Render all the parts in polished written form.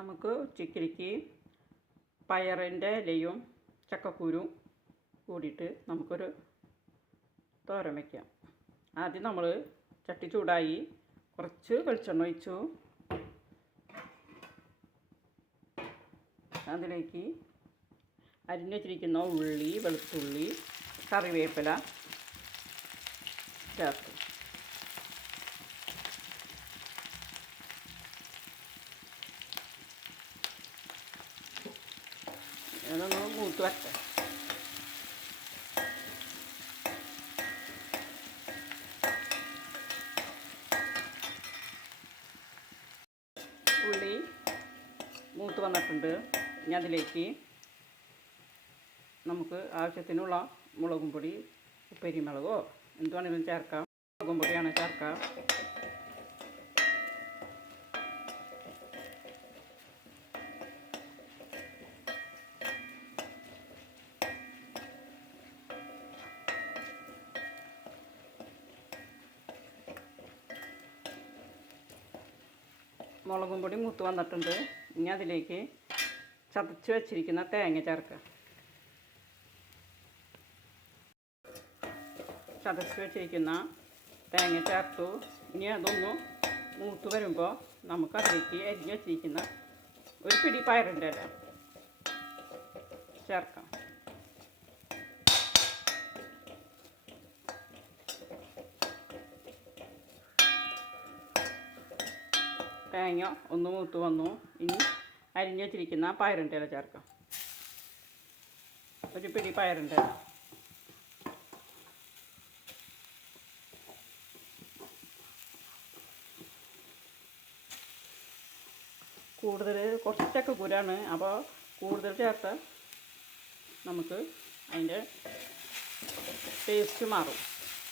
നമുക്ക് ഉച്ചയ്ക്കിലേക്ക് പയറിൻ്റെ ഇലയും ചക്കക്കുരും കൂടിയിട്ട് നമുക്കൊരു തോരൻ വയ്ക്കാം. ആദ്യം നമ്മൾ ചട്ടി ചൂടായി കുറച്ച് വെളിച്ചെണ്ണ ഒഴിച്ചു. അതിലേക്ക് അരിഞ്ഞു വെച്ചിരിക്കുന്ന ഉള്ളി, വെളുത്തുള്ളി, കറിവേപ്പില ചേർത്തു. അതൊന്ന് മൂത്ത് വരട്ടെ. ഉള്ളി മൂത്ത് വന്നിട്ടുണ്ട്. ഇനി അതിലേക്ക് നമുക്ക് ആവശ്യത്തിനുള്ള മുളകും പൊടി, പെരിമുളകോ എന്ത് വേണമെങ്കിലും ചേർക്കാം. മുളകും പൊടിയാണ് ചേർക്കാം. മുളകും പൊടി മൂത്ത് വന്നിട്ടുണ്ട്. ഇനി അതിലേക്ക് ചതച്ച് വെച്ചിരിക്കുന്ന തേങ്ങ ചേർക്കുക. ചതച്ച് വെച്ചിരിക്കുന്ന തേങ്ങ ചേർത്തു. ഇനി അതൊന്ന് മൂത്ത് വരുമ്പോൾ നമുക്കതിലേക്ക് അരിഞ്ഞ് വെച്ചിരിക്കുന്ന ഒരു പിടി പയറിൻ്റെ ഇല ചേർക്കാം. തേങ്ങ ഒന്ന് മൂത്ത് വന്നു. ഇനി അരിഞ്ഞ് വെച്ചിരിക്കുന്ന പയറിൻ്റെ ഇല ചേർക്കാം. ഒരു പിടി പയറിൻ്റെ ഇല. കുറച്ച് ചക്കക്കുരാണ്, അപ്പോൾ കൂടുതൽ ചേർത്ത് നമുക്ക് അതിൻ്റെ ടേസ്റ്റ് മാറും.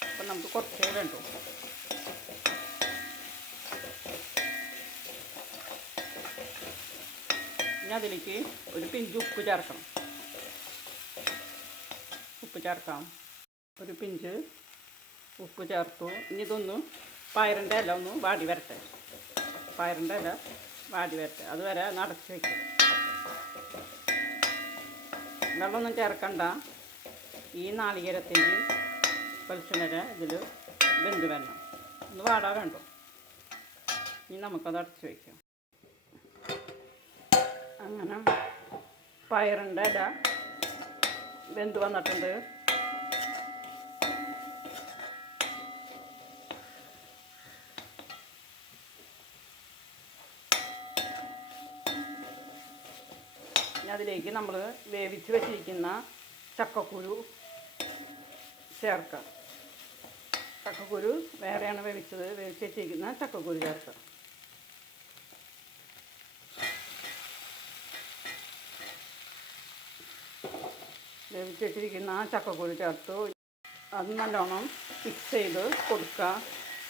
അപ്പം നമുക്ക് കുറച്ചേ വേണ്ടു. ഇനി അതിലേക്ക് ഒരു പിഞ്ച് ഉപ്പ് ചേർക്കണം. ഉപ്പ് ചേർക്കാം. ഒരു പിഞ്ച് ഉപ്പ് ചേർത്തു. ഇനി ഇതൊന്ന് പയറിൻ്റെ ഇല ഒന്ന് വാടി വരട്ടെ. പയറിൻ്റെ ഇല വാടി വരട്ടെ. അതുവരെ നടച്ച് വയ്ക്കും. വെള്ളമൊന്നും ചേർക്കണ്ട. ഈ നാളികേരത്തിൻ്റെ വെളിച്ചെണ്ണ ഇതിൽ വെന്ത് വരണം. ഒന്ന് വാടാൻ വേണ്ടു. ഇനി നമുക്കത് അടച്ച് വയ്ക്കാം. അങ്ങനെ പയറിൻ്റെ ഇല വെന്ത് വന്നിട്ടുണ്ട്. അതിലേക്ക് നമ്മൾ വേവിച്ച് വെച്ചിരിക്കുന്ന ചക്കക്കുരു ചേർക്കാം. ചക്കക്കുരു വേറെയാണ് വേവിച്ച് വെച്ചിരിക്കുന്ന ചക്കക്കുരു ചേർക്കാം. വേവിച്ച് വെച്ചിരിക്കുന്ന ചക്കക്കുരു ചേർത്തു. അത് നല്ലോണം മിക്സ് ചെയ്ത് കൊടുക്കുക.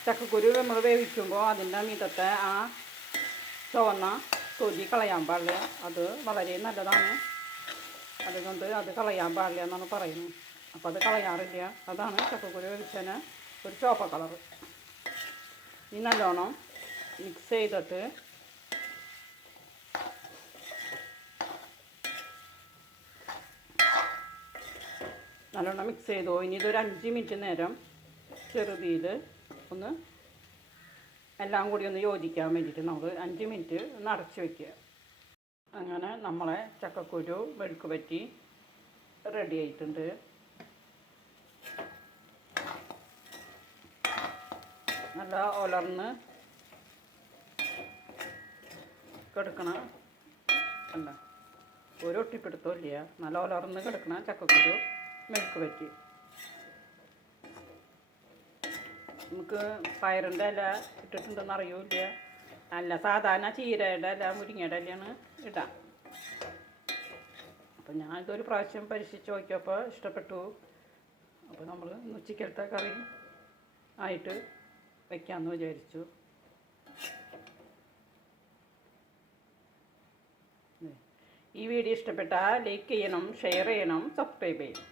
ചക്കക്കുരു നമ്മൾ വേവിക്കുമ്പോൾ അതിൻ്റെ മീതത്തെ ആ ചുവന്ന തൊലി കളയാൻ പാടില്ല. അത് വളരെ നല്ലതാണ്. അതുകൊണ്ട് അത് കളയാൻ പാടില്ല എന്നാണ് പറയുന്നത്. അപ്പോൾ അത് കളയാറില്ല. അതാണ് ചക്കക്കുരു വേവിച്ചതിന് ഒരു ചുവപ്പ കളറ്. ഈ നല്ലോണം മിക്സ് ചെയ്തിട്ട് നല്ലോണം മിക്സ് ചെയ്തു. ഇനി ഇതൊരു 5 മിനിറ്റ് നേരം ചെറുതീയിൽ ഒന്ന് എല്ലാം കൂടി ഒന്ന് യോജിക്കാൻ വേണ്ടിയിട്ട് നമുക്ക് 5 മിനിറ്റ് ഒന്ന് അടച്ച് വയ്ക്കുക. അങ്ങനെ നമ്മളെ ചക്കക്കുരു മെഴുക്ക് പറ്റി റെഡി ആയിട്ടുണ്ട്. നല്ല ഉലർന്ന് കിടക്കണ അല്ല, ഒരു ഒട്ടിപ്പിടുത്തവും ഇല്ല. നല്ല ഉലർന്ന് കിടക്കണ ചക്കക്കുരു മെഴുക്ക് പറ്റി. നമുക്ക് പയറിൻ്റെ ഇല ഇട്ടിട്ടുണ്ടെന്ന് അറിയില്ല. അല്ല, സാധാരണ ചീരയുടെ ഇല, മുരിങ്ങയുടെ ഇലയാണ് ഇടാം. അപ്പം ഞാൻ ഇതൊരു പ്രാവശ്യം പരീക്ഷിച്ച് നോക്കിയപ്പോൾ ഇഷ്ടപ്പെട്ടു. അപ്പോൾ നമ്മൾ ഉച്ചക്കലത്തെ കറി ആയിട്ട് വയ്ക്കാമെന്ന് വിചാരിച്ചു. ഈ വീഡിയോ ഇഷ്ടപ്പെട്ടാൽ ലൈക്ക് ചെയ്യണം, ഷെയർ ചെയ്യണം, സബ്സ്ക്രൈബ് ചെയ്യണം.